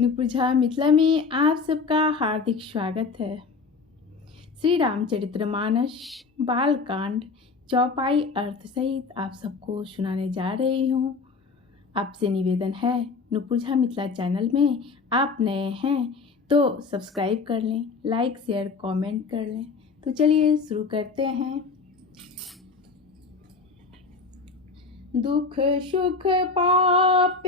नुपुर झा मिथिला में आप सबका हार्दिक स्वागत है। श्री रामचरितमानस बालकांड चौपाई अर्थ सहित आप सबको सुनाने जा रही हूँ। आपसे निवेदन है, नुपुर झा मिथिला चैनल में आप नए हैं तो सब्सक्राइब कर लें, लाइक शेयर कमेंट कर लें। तो चलिए शुरू करते हैं। दुख सुख पाप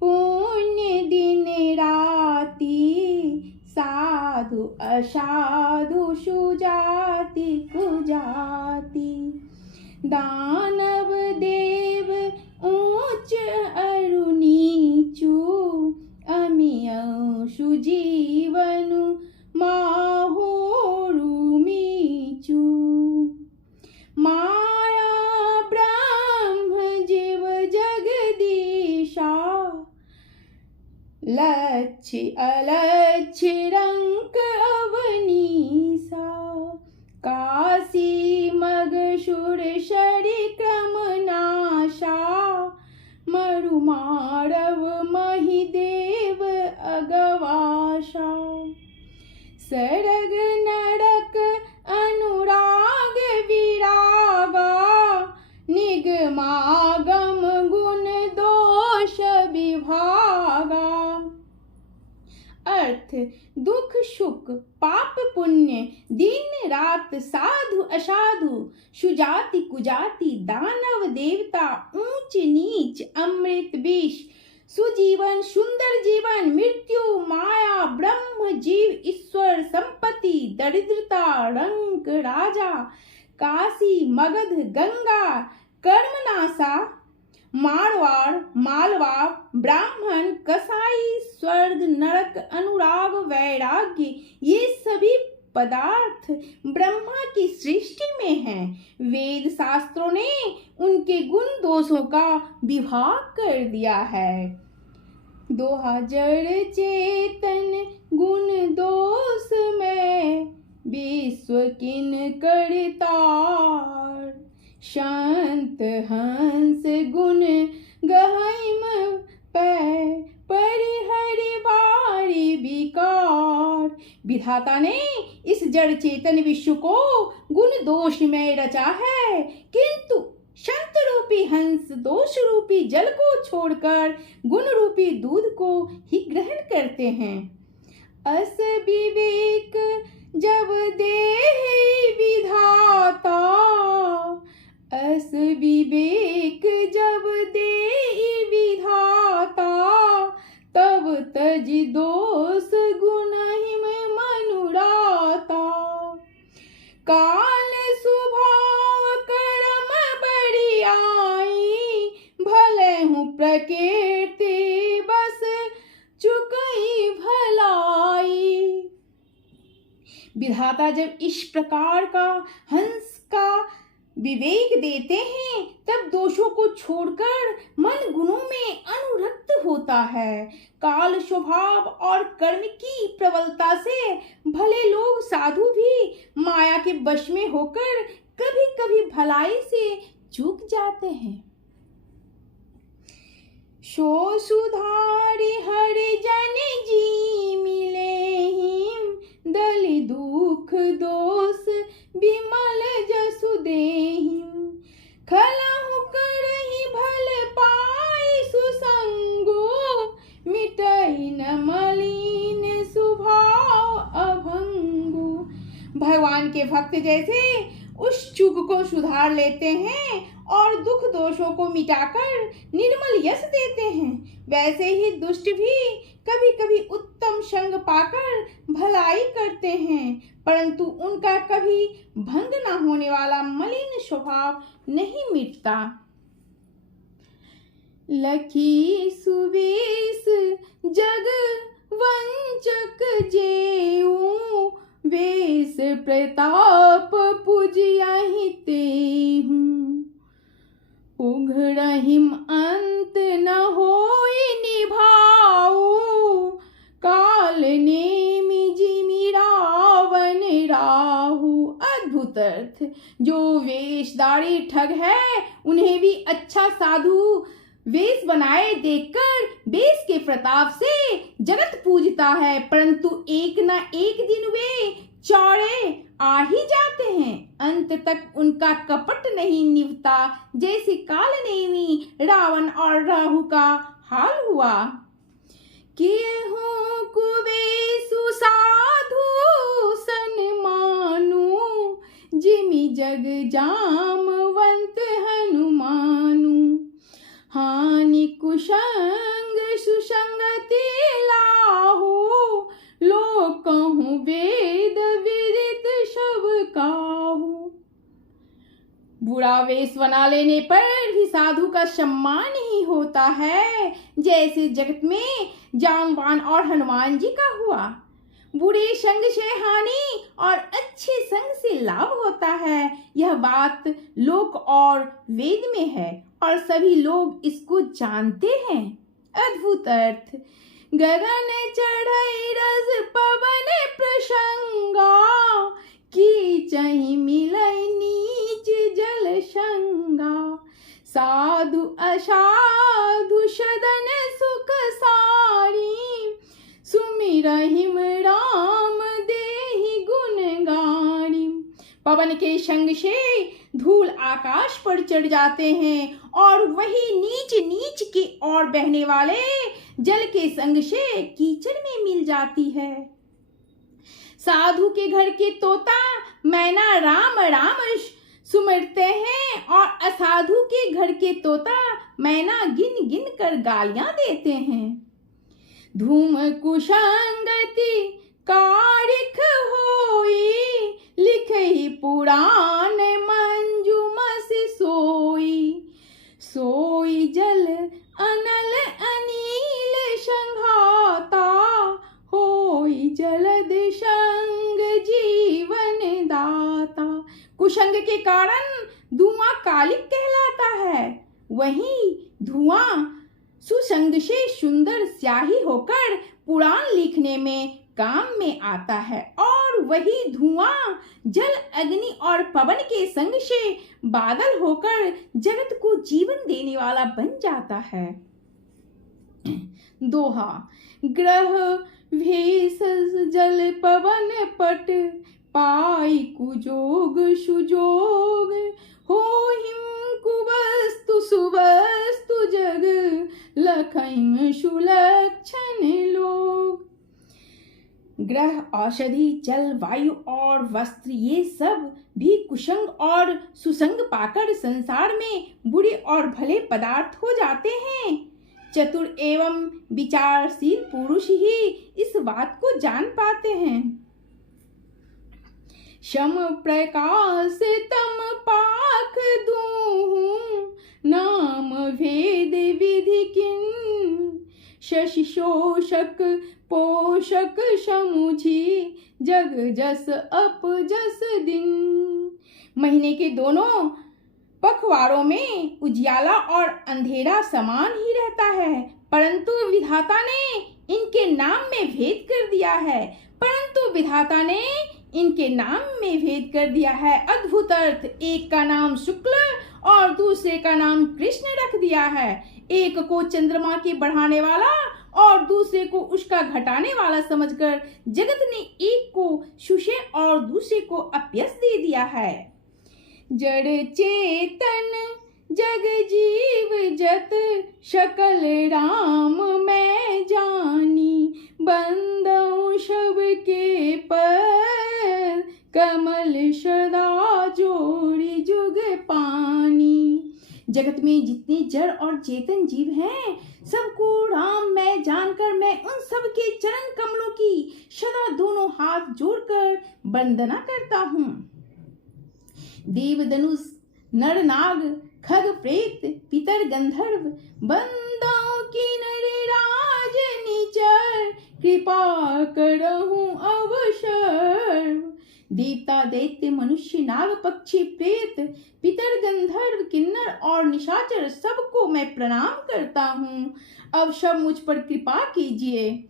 पुण्य दिन राति, साधु असाधु सुजाति कुजाति, दानव देव ऊंच अरु नीचु, अमियं सुजीवनु माहोरु मीचु। माया ब्रह्म जीव जगदीशा, लक्ष्य अलक्ष्य रंक अवनीसा, काशी मगसुर शरी क्रम नाशा, मरु मारव महिदेव अगवाशा। सरग नरक अनुराग विरागा, निगमागम गुण दोष विभागा। अर्थ दुख सुख पाप पुण्य दिन रात, साधु असाधु सुजाति कुजाति, दानव देवता ऊंच नीच, अमृत विष, सुजीवन सुंदर जीवन, मृत्यु माया ब्रह्म जीव ईश्वर, संपत्ति दरिद्रता रंक राजा, काशी मगध गंगा कर्मनाशा, मारवाड़ मालवा ब्राह्मण कसाई, स्वर्ग नरक अनुराग वैराग्य, ये सभी पदार्थ ब्रह्मा की सृष्टि में हैं। वेद शास्त्रों ने उनके गुण दोषों का विभाग कर दिया है। दोहा जड़ चेतन गुण दोष में, विश्व किन करतार, शांत हंस गुण गहिम पै, परिहरि बारी विकार। विधाता ने इस जड़ चेतन विश्व को गुण दोष में रचा है, किंतु शांत रूपी हंस दोष रूपी जल को छोड़कर गुण रूपी दूध को ही ग्रहण करते हैं। अस विवेक जब देहि विधाता, अस विवेक जब देहि विधाता, तब तज दोष गुणहिम मनुराता। काल स्वभाव कर्म बड़ियाई, भले हूँ प्रकृति बस चुकई भलाई। विधाता जब इस प्रकार का हंस का विवेक देते हैं, तब दोषों को छोड़कर मन गुणों में अनुरक्त होता है। काल स्वभाव और कर्म की प्रबलता से भले लोग साधु भी माया के वश में होकर कभी कभी भलाई से चूक जाते हैं। सो सुधारि हरिजन जी मिलेहिं, दलि दुख दोष विमल जसु देहिं। खलहु करहि भल पाई सुसंगो, मिटई न मलिन स्वभाव अभंगो। भगवान के भक्त जैसे उस चूक को सुधार लेते हैं और दुख दोषों को मिटाकर निर्मल यश देते हैं, वैसे ही दुष्ट भी कभी कभी उत्तम संग पाकर भलाई करते हैं, परंतु उनका कभी भंग न होने वाला मलिन स्वभाव नहीं मिटता। लखी सुवेश जग वंचक जेऊ, वेश प्रताप पूजियाहि तेहूं। उघड़हिम अंत न होई निभाऊ, काल नेमि जिमि रावण राहु। अद्भुत अर्थ। जो वेशधारी ठग है उन्हें भी अच्छा साधु वेश बनाए देखकर वेश के प्रताप से जगत पूजता है, परंतु एक न एक दिन वे चौड़े आ ही जाते हैं। अंत तक उनका कपट नहीं निभता, जैसे काल नेमी रावण और राहु का हाल हुआ। केहूं कुबेसु साधु सन्मानु, जिमि जग जामवंत हनुमानु। हानि कुसंग सुसंगति लाहु, लोक कहूँ वेद विदित सब काहू। बुरा वेश बना लेने पर भी साधु का सम्मान ही होता है, जैसे जगत में जामवान और हनुमान जी का हुआ। बुरे संग से हानि और अच्छे संग से लाभ होता है, यह बात लोक और वेद में है और सभी लोग इसको जानते हैं। अद्भुत अर्थ। गगन चढ़ई रस पवन प्रसंगा, कीचहि मिलई नीच जल संगा। साधु असाधु सदन सुख सारी, सुमिरहिम राम देहि गुण गारी। पवन के संग से धूल आकाश पर चढ़ जाते हैं और वही नीच नीच के और बहने वाले जल के संग से कीचड़ में मिल जाती है। साधु के घर के तोता मैना राम राम सुमिरते हैं और असाधु के घर के तोता मैना गिन गिन कर गालियां देते हैं। धूम कुसंगति कारिख होई, लिखई पुराण मंजुमस सोई। सोई जल अनल अनील संघाता, होई जलद संग जीवन दाता। कुसंग के कारण धुआं कालिक कहलाता है, वहीं धुआं सुसंग से सुंदर स्याही होकर पुराण लिखने में काम में आता है, और वही धुआं जल अग्नि और पवन के संग से बादल होकर जगत को जीवन देने वाला बन जाता है। दोहा। ग्रह भेषज जल पवन पट, पाई कुजोग सुजोग। होहिम कुवस्तु सुवस्तु जग, लखइम सुलक्षण लोग। ग्रह, औषधि, जल, वायु और वस्त्र, ये सब भी कुसंग और सुसंग पाकर संसार में बुरे और भले पदार्थ हो जाते हैं। चतुर एवं विचारशील पुरुष ही इस बात को जान पाते हैं। शम प्रकाश तम पाख दूहूं, नाम भेद विधि किन। शशि शोषक पोषक समुझी, जग जस अप जस दिन। महीने के दोनों पखवारों में उजियाला और अंधेरा समान ही रहता है, परंतु विधाता ने इनके नाम में भेद कर दिया है। अद्भुत अर्थ। एक का नाम शुक्ल और दूसरे का नाम कृष्ण रख दिया है। एक को चंद्रमा के बढ़ाने वाला और दूसरे को उसका घटाने वाला समझकर जगत ने एक को सुषे और दूसरे को अपयश दे दिया है। जड़ चेतन जग जीव जत, सकल राम मैं जानी। बंदौ सब के पर, कमल सदा जोड़ी जुग पानी। जगत में जितने जड़ और चेतन जीव हैं, सबको राम मैं जानकर मैं उन सब के चरण कमलों की सदा दोनों हाथ जोड़कर वंदना करता हूँ। देव धनुष नर नाग खग प्रेत पितर गंधर्व, बंदाओं की नर राज निचर, कृपा करहूं अवसर। देवता दैत्य मनुष्य नाग पक्षी प्रेत पितर गंधर्व किन्नर और निशाचर सबको मैं प्रणाम करता हूँ। अब सब मुझ पर कृपा कीजिए।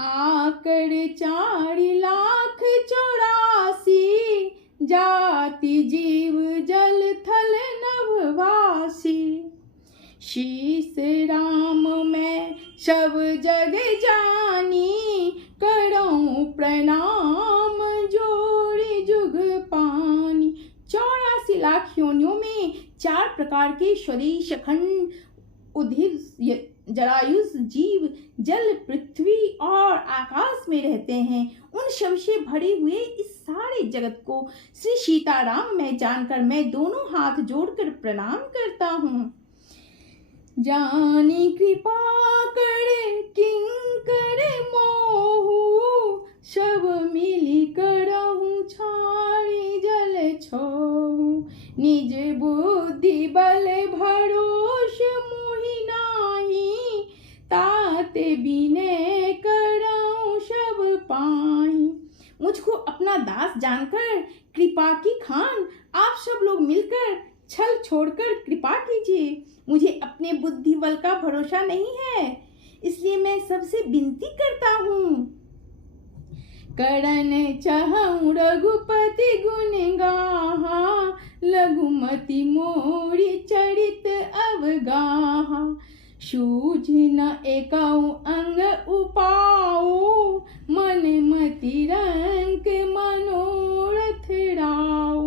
आकर 4,84,000 जाति जीव जल थल नभवासी। शीस राम मैं सब जग जान, प्रणाम जोड़ी जुग पानी। 84 लाख योनियों में 4 प्रकार के शरीर खंड उधिर जरायुष जीव जल पृथ्वी और आकाश में रहते हैं। उन शव से भरे हुए इस सारे जगत को श्री सीताराम में जानकर मैं दोनों हाथ जोड़कर प्रणाम करता हूँ। जानी कृपा कर किंकर मोहु, सब मिली करहु छाड़ी जल छोहु। निज बुद्धि बल भरोस मोहि नाही, ताते बिने करहु सब पाई। मुझको अपना दास जानकर कृपा की खान आप सब लोग मिलकर छल छोड़कर कृपा कीजिए। मुझे अपने बुद्धि बल का भरोसा नहीं है, इसलिए मैं सबसे विनती करता हूँ। करन चाहूं रघुपति गुण गाहा, लघुमति मोरी चरित अवगाहा। सूझ न एकाऊ अंग उपाऊ, मन मति रंक मनोरथ राव।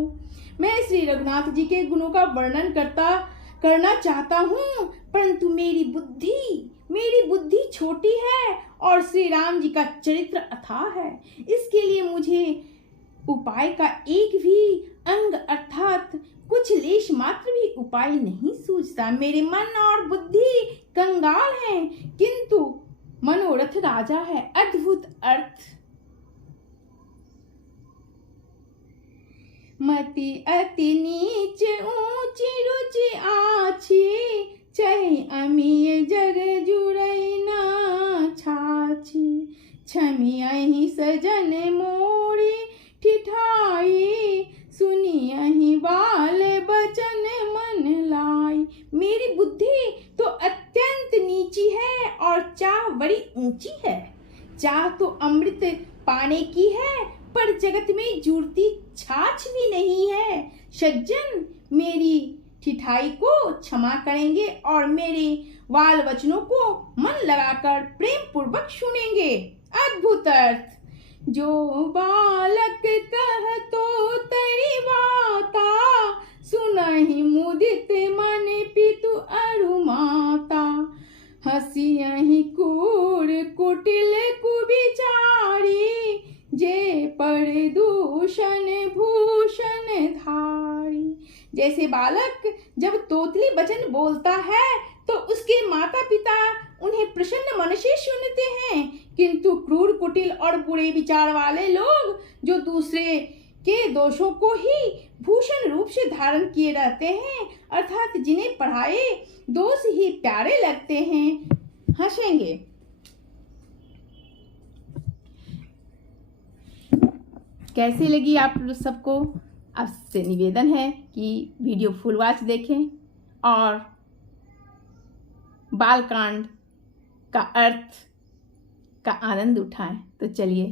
मैं श्री रघुनाथ जी के गुणों का वर्णन करना चाहता हूँ, परंतु मेरी बुद्धि छोटी है और श्री राम जी का चरित्र अथाह है। इसके लिए मुझे उपाय का एक भी अंग अर्थात कुछ लेश मात्र भी उपाय नहीं सूझता। मेरे मन और बुद्धि कंगाल हैं, किंतु मनोरथ राजा है। अद्भुत अर्थ। मति अति नीच ऊंची रुचि आछी, चहि अमीय जग जुड़ई ना छाछी। छमियहि सजन मोरी ठिठाई, सुनियहि बाल बचन मन लाई। मेरी बुद्धि तो अत्यंत नीची है और चाह बड़ी ऊंची है। चाह तो अमृत पाने की है, पर जगत में जुड़ती छाछ भी नहीं है। सज्जन मेरी ठिठाई को क्षमा करेंगे और मेरे वाल वचनों को मन लगाकर प्रेम पूर्वक सुनेंगे। अद्भुत अर्थ। जो बालक कह तो तरी बाता, सुनहि मुदित मन पितु अरु माता। हसियहि कूर कुटिल कुविचारी, जे पर दूषण भूषण धारी। जैसे बालक जब तोतली वचन बोलता है तो उसके माता पिता उन्हें प्रसन्न मन से सुनते हैं, किंतु क्रूर कुटिल और बुरे विचार वाले लोग जो दूसरे के दोषों को ही भूषण रूप से धारण किए रहते हैं, अर्थात जिन्हें पढ़ाए दोष ही प्यारे लगते हैं, हंसेंगे। कैसी लगी आप सबको? आपसे निवेदन है कि वीडियो फुल वॉच देखें और बालकांड का अर्थ का आनंद उठाएं। तो चलिए